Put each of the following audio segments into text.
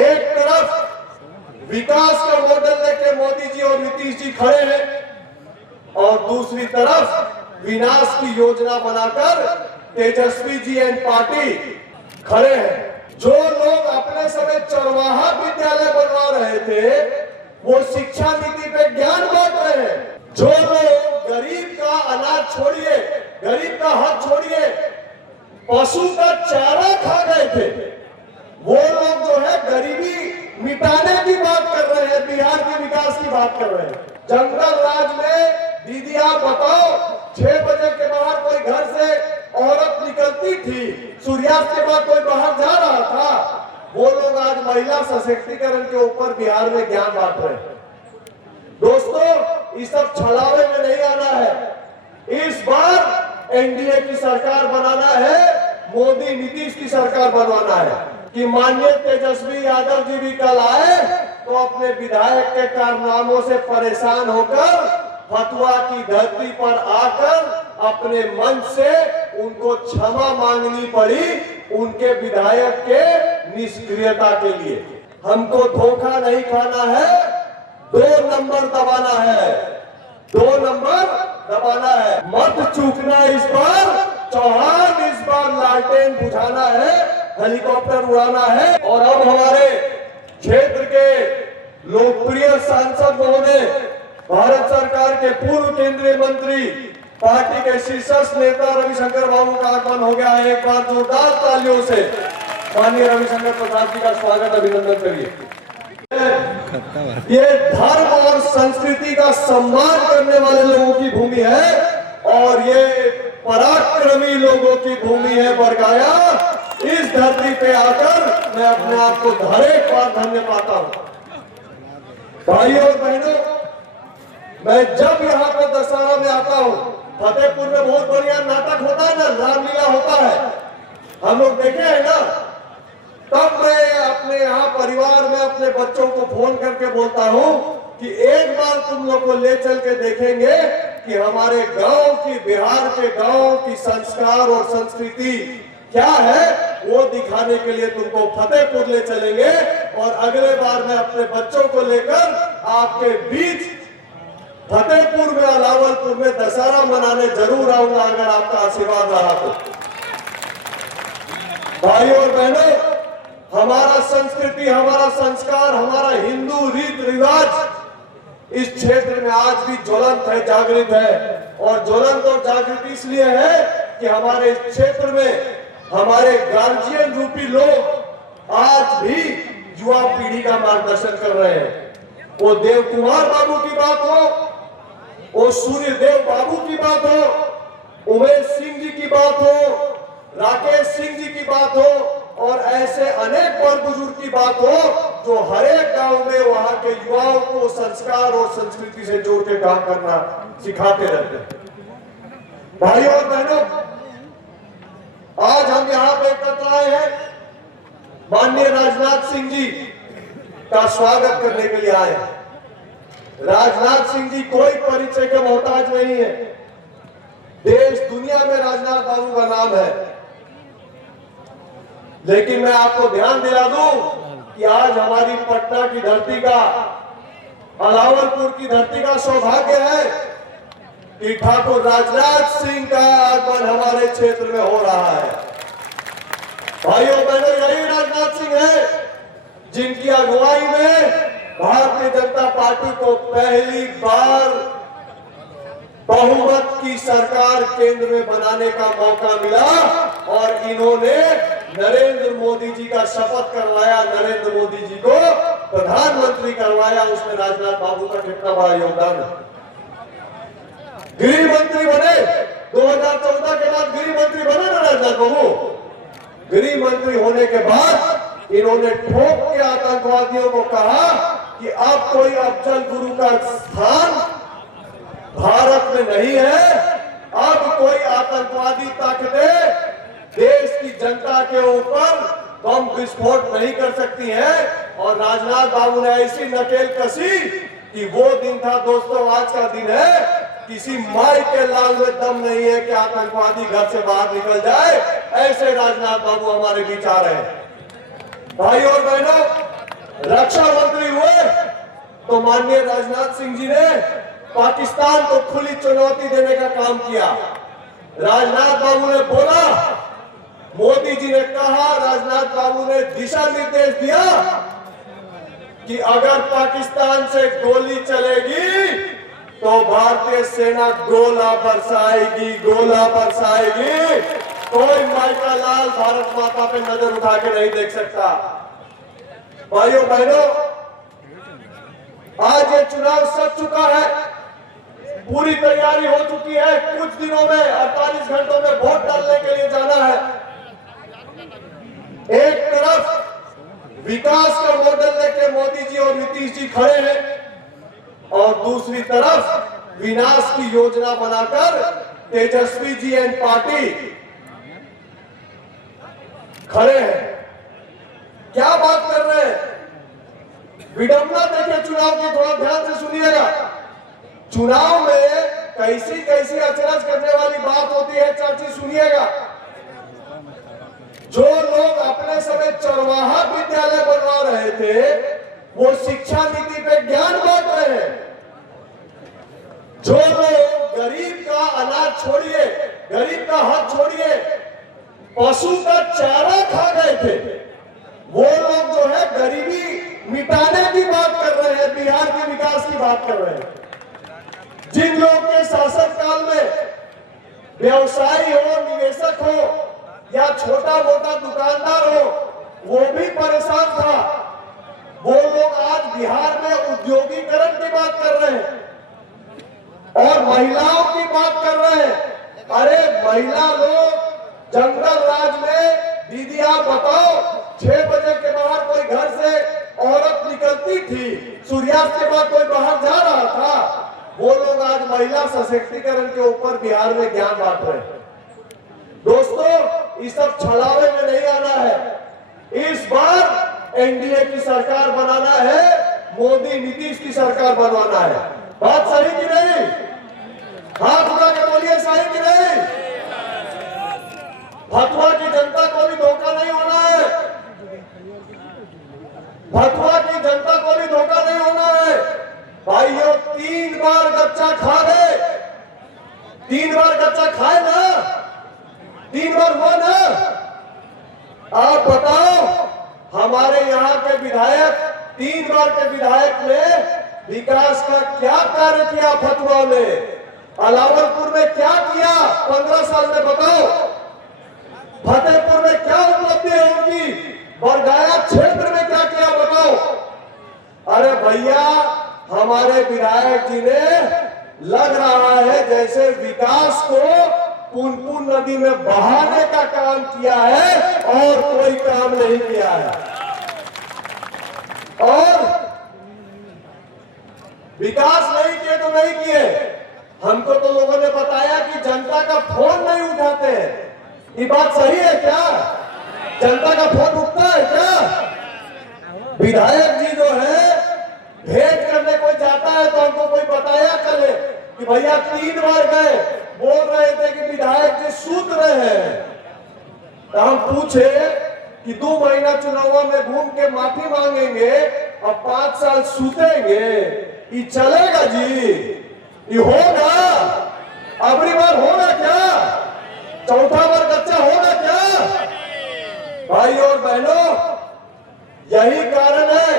एक तरफ विकास का मॉडल लेके मोदी जी और नीतीश जी खड़े हैं और दूसरी तरफ विनाश की योजना बनाकर तेजस्वी जी एंड पार्टी खड़े हैं। जो लोग अपने समय चरवाहा विद्यालय बनवा रहे थे वो शिक्षा नीति पे ज्ञान बांट रहे हैं। जो लोग गरीब का अनाज छोड़िए, गरीब का हक छोड़िए, पशु का चारा खा गए थे, वो लोग जो है गरीबी मिटाने की बात कर रहे हैं, बिहार के विकास की बात कर रहे हैं। जंगल राज में दीदी आप बताओ, 6 बजे के बाद कोई घर से औरत निकलती थी, सूर्यास्त के बाद कोई बाहर जा रहा था। वो लोग आज महिला सशक्तिकरण के ऊपर बिहार में ज्ञान बांट रहे हैं। दोस्तों, इस सब छलावे में नहीं आना है। इस बार एनडीए की सरकार बनाना है, मोदी नीतीश की सरकार बनवाना है कि माननीय तेजस्वी यादव जी भी कल आए तो अपने विधायक के कारनामों से परेशान होकर फतुआ की धरती पर आकर अपने मन से उनको क्षमा मांगनी पड़ी उनके विधायक के निष्क्रियता के लिए। हमको धोखा नहीं खाना है, 2 नंबर दबाना है, 2 नंबर दबाना है। मत चूकना इस बार, चौहान इस बार लालटेन बुझाना है, हेलीकॉप्टर उड़ाना है। और अब हमारे क्षेत्र के लोकप्रिय सांसद महोदय, भारत सरकार के पूर्व केंद्रीय मंत्री, पार्टी के शीर्षस्थ नेता रविशंकर बाबू का आगमन हो गया है। एक बार जोरदार तालियों से माननीय रविशंकर प्रसाद जी का स्वागत, अभिनंदन करिए। ये धर्म और संस्कृति का सम्मान करने वाले लोगों की भूमि है और ये पराक्रमी लोगों की भूमि है बरगाया। इस धरती पे आकर मैं अपने आप को हर एक बार धन्य पाता हूं। भाइयों और बहनों, मैं जब यहाँ पर दशहरा में आता हूँ, फतेहपुर में बहुत बढ़िया नाटक होता है ना, रामलीला होता है, हम लोग देखे हैं ना। तब मैं अपने यहाँ परिवार में अपने बच्चों को फोन करके बोलता हूँ कि एक बार तुम लोग को ले चल के देखेंगे कि हमारे गांव की, बिहार के गांव की संस्कार और संस्कृति क्या है, वो दिखाने के लिए तुमको फतेहपुर ले चलेंगे। और अगले बार मैं अपने बच्चों को लेकर आपके बीच फतेहपुर में, अलावलपुर में दशहरा मनाने जरूर आऊंगा अगर आपका आशीर्वाद रहा तो। भाइयों और बहनों, हमारा संस्कृति, हमारा संस्कार, हमारा हिंदू रीत रिवाज इस क्षेत्र में आज भी ज्वलंत है, जागृत है। और ज्वलंत और जागृत इसलिए है कि हमारे इस क्षेत्र में हमारे गार्जियन रूपी लोग आज भी युवा पीढ़ी का मार्गदर्शन कर रहे हैं। वो देव कुमार बाबू की बात हो, वो सूर्यदेव बाबू की बात हो, उमेश सिंह जी की बात हो, राकेश सिंह जी की बात हो और ऐसे अनेक बड़ बुजुर्ग की बात हो जो हर एक गांव में वहां के युवाओं को संस्कार और संस्कृति से जोड़ के काम करना सिखाते रहते हैं। भाइयों और बहनों, आज हम यहाँ पे एकत्र आए हैं, माननीय राजनाथ सिंह जी का स्वागत करने के लिए आए हैं। राजनाथ सिंह जी कोई परिचय के मोहताज नहीं है, देश दुनिया में राजनाथ बाबू का नाम है। लेकिन मैं आपको ध्यान दिला दूं कि आज हमारी पटना की धरती का, अलावलपुर की धरती का सौभाग्य है कि ठाकुर राजनाथ सिंह का आगमन हमारे क्षेत्र में हो रहा है। भाइयों बहनों, यही राजनाथ सिंह है जिनकी अगुवाई में भारतीय जनता पार्टी को पहली बार बहुमत की सरकार केंद्र में बनाने का मौका मिला और इन्होंने नरेंद्र मोदी जी का शपथ करवाया, नरेंद्र मोदी जी को प्रधानमंत्री करवाया। उसमें राजनाथ बाबू का कितना बड़ा योगदान है। गृह मंत्री बने 2014 के बाद, गृह मंत्री बने ना राजनाथ बाबू। गृह मंत्री होने के बाद इन्होंने ठोक के आतंकवादियों को कहा कि अब कोई अफजल गुरु का स्थान भारत में नहीं है, अब कोई आतंकवादी ताकतें देश की जनता के ऊपर बम विस्फोट नहीं कर सकती हैं। और राजनाथ बाबू ने ऐसी नकेल कसी कि वो दिन था दोस्तों, आज का दिन है। किसी माई के लाल में दम नहीं है कि आतंकवादी घर से बाहर निकल जाए। ऐसे राजनाथ बाबू हमारे बीच आ रहे हैं। भाइयों और बहनों, रक्षा मंत्री हुए तो माननीय राजनाथ सिंह जी ने पाकिस्तान को खुली चुनौती देने का काम किया। राजनाथ बाबू ने बोला, मोदी जी ने कहा, राजनाथ बाबू ने दिशा निर्देश दिया कि अगर पाकिस्तान से गोली चलेगी तो भारतीय सेना गोला बरसाएगी, गोला बरसाएगी। कोई माइका लाल भारत माता पे नजर उठा के नहीं देख सकता। भाइयों बहनों, आज ये चुनाव सज चुका है, पूरी तैयारी हो चुकी है। कुछ दिनों में 48 घंटों में वोट डालने के लिए जाना है। एक तरफ विकास का मॉडल लेके मोदी जी और नीतीश जी खड़े हैं और दूसरी तरफ विनाश की योजना बनाकर तेजस्वी जी एंड पार्टी खड़े हैं। क्या बात कर रहे हैं? विडंबना देखिए चुनाव की, थोड़ा ध्यान से सुनिएगा। चुनाव में कैसी कैसी अचरज करने वाली बात होती है, चाची सुनिएगा। जो लोग अपने समय चरवाहा विद्यालय बनवा रहे थे, वो शिक्षा नीति पे ज्ञान बांट रहे हैं। जो लोग गरीब का अनाज छोड़िए, गरीब का हक छोड़िए, पशु का चारा खा गए थे, वो लोग जो है गरीबी मिटाने की बात कर रहे हैं, बिहार के विकास की बात कर रहे हैं। जिन लोग के शासन काल में व्यवसायी हो, निवेशक हो या छोटा मोटा दुकानदार हो, वो भी परेशान था, वो लोग आज बिहार में उद्योगीकरण की बात कर रहे हैं और महिलाओं की बात कर रहे हैं। अरे महिला लोग जंगल राज में, दीदी आप बताओ, 6 बजे के बाहर कोई घर से औरत निकलती थी, सूर्यास्त के बाद कोई बाहर जा रहा था, वो लोग आज महिला सशक्तिकरण के ऊपर बिहार में ज्ञान बांट रहे हैं। दोस्तों, इस सब छलावे में नहीं आना है। इस बार एनडीए की सरकार बनाना है, मोदी नीतीश की सरकार बनवाना है। बात सही कि नहीं? हाथ उठा के बोलिए, सही कि नहीं? भथुआ की जनता को भी धोखा नहीं होना है, भथुआ की जनता को भी धोखा नहीं होना है। भाइयों, 3 बार गच्चा खा गए, 3 बार गच्चा खाए ना, 3 बार हुआ ना। आप बताओ, हमारे यहाँ के विधायक, 3 बार के विधायक ने विकास का क्या कार्य किया? भथुआ में, अलावलपुर में क्या किया 15 साल में? बताओ, फतेहपुर में क्या उपलब्धि है उनकी? बरगाया क्षेत्र में क्या किया? बताओ। अरे भैया, हमारे विधायक जी ने, लग रहा है जैसे विकास को पुनपुन नदी में बहाने का काम किया है और कोई काम नहीं किया है। और विकास नहीं किए तो नहीं किए, हमको तो लोगों ने बताया कि जनता का फोन नहीं उठाते हैं। ये बात सही है क्या? जनता का फोन उठता है क्या? विधायक जी जो है, भेंट करने कोई जाता है तो हमको कोई बताया चले कि भैया 3 बार गए, बोल रहे थे कि विधायक जी सूत रहे हैं। तो हम पूछे कि 2 महीना चुनाव में घूम के माफी मांगेंगे और 5 साल सूतेंगे, ये चलेगा जी? ये होगा? अगली बार होगा क्या? चौथा बार गच्चा होगा क्या? भाई और बहनों, यही कारण है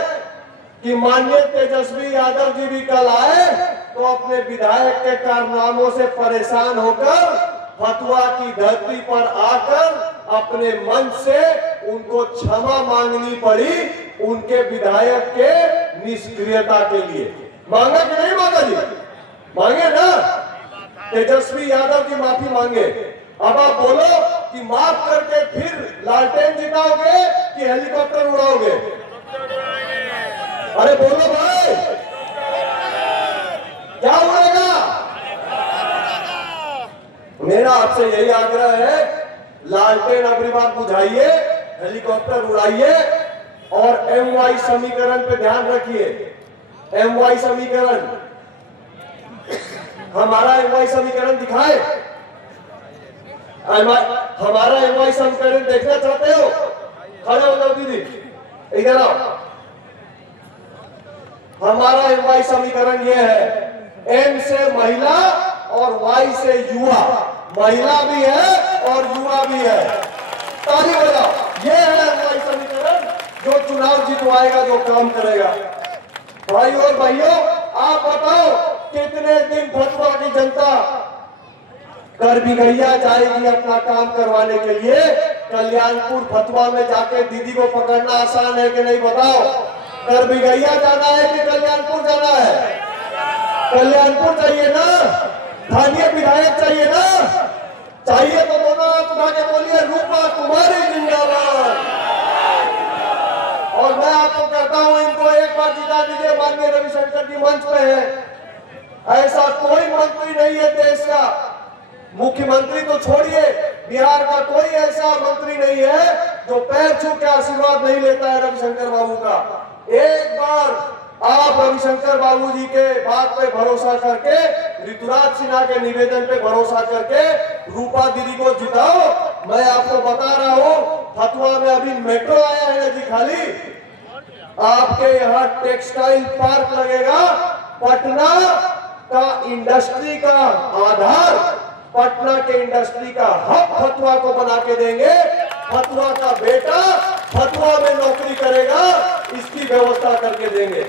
कि माननीय तेजस्वी यादव जी भी कल आए तो अपने विधायक के कारनामों से परेशान होकर फतुआ की धरती पर आकर अपने मन से उनको क्षमा मांगनी पड़ी, उनके विधायक के निष्क्रियता के लिए। मांगा कि नहीं मांगा जी? मांगे ना? तेजस्वी यादव की माफी मांगे। अब आप बोलो कि माफ करके फिर लालटेन जिताओगे कि हेलीकॉप्टर उड़ाओगे? अरे बोलो भाई, क्या उड़ेगा? मेरा आपसे यही आग्रह है, लालटेन अगली बार बुझाइए, हेलीकॉप्टर उड़ाइए और MY समीकरण पे ध्यान रखिए। MY समीकरण, हमारा MY समीकरण दिखाए। हमारा MY समीकरण देखना चाहते हो? खड़े हो जाओ दीदी, इधर आओ। हमारा MY समीकरण ये है, M से महिला और Y से युवा। महिला भी है और युवा भी है। ताली बजाओ। ये है MY समीकरण जो चुनाव जितवाएगा, जो काम करेगा। भाई और भाइयों, आप बताओ कितने दिन फतवा की जनता कर भी गैया जाएगी अपना काम करवाने के लिए? कल्याणपुर फतवा में जाके दीदी को पकड़ना आसान है कि नहीं बताओ? कर भी गैया जाना है कि कल्याणपुर जाना है? कल्याणपुर चाहिए ना? स्थानीय विधायक चाहिए ना? चाहिए तो दोनों हाथ उठा के बोलिए, रूपा कुमारी जिंदाबाद। और मैं आपको कहता हूं, इनको एक बार जिता दीजिए। माननीय रविशंकर जी मंच पे है। ऐसा कोई मंत्री नहीं है देश का, मुख्यमंत्री तो छोड़िए, बिहार का कोई ऐसा मंत्री नहीं है जो पैर छू के आशीर्वाद नहीं लेता है रविशंकर बाबू का। एक बार आप रविशंकर बाबू जी के बात पे भरोसा करके, ऋतुराज सिन्हा के निवेदन पे भरोसा करके रूपा दीदी को जिताओ। मैं आपको बता रहा हूं, फतवा में अभी मेट्रो आया है जी, खाली आपके यहाँ टेक्सटाइल पार्क लगेगा। पटना का इंडस्ट्री का आधार, पटना के इंडस्ट्री का हब फतवा को बना के देंगे। फतवा का बेटा फतवा में नौकरी करेगा, इसकी व्यवस्था करके देंगे।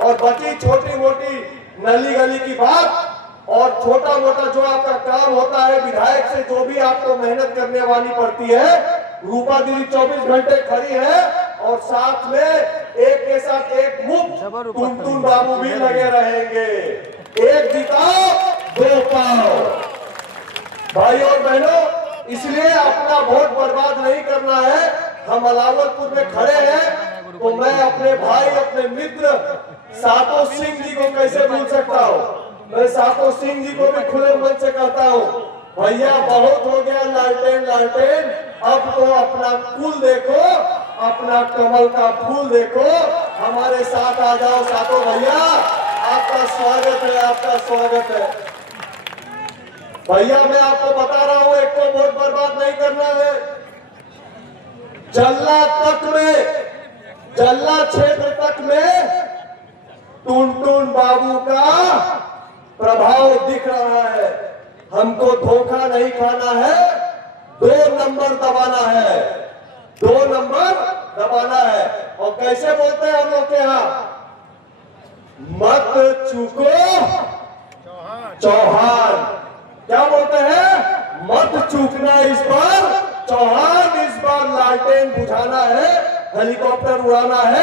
और बची छोटी मोटी नली गली की बात और छोटा मोटा जो आपका काम होता है विधायक से, जो भी आपको मेहनत करने वाली पड़ती है, रूपा दीदी 24 घंटे खड़ी है और साथ में एक के साथ एक मुफ्त टुनटुन बाबू भी लगे रहेंगे। एक जिताओ दो पाओ। भाई और बहनों, इसलिए अपना वोट बर्बाद नहीं करना है। हम अलावलपुर में खड़े हैं तो मैं अपने भाई, अपने मित्र सातो सिंह जी को कैसे भूल सकता हूँ। मैं सातो सिंह जी को भी खुले मन से कहता हूँ, भैया बहुत हो गया लालटेन लालटेन, अब तो अपना कुल देखो, अपना कमल का फूल देखो, हमारे साथ आ जाओ सातो भैया। आपका स्वागत है, आपका स्वागत है। भैया मैं आपको बता रहा हूं, एक को वोट बर्बाद नहीं करना है। जल्ला तक में, जल्ला क्षेत्र तक में टुनटुन बाबू का प्रभाव दिख रहा है। हमको धोखा नहीं खाना है, 2 नंबर दबाना है, 2 नंबर दबाना है। और कैसे बोलते हैं हम लोग के यहाँ, मत चूको चौहान। क्या बोलते हैं? मत चूकना इस बार चौहान, इस बार लालटेन बुझाना है, हेलीकॉप्टर उड़ाना है।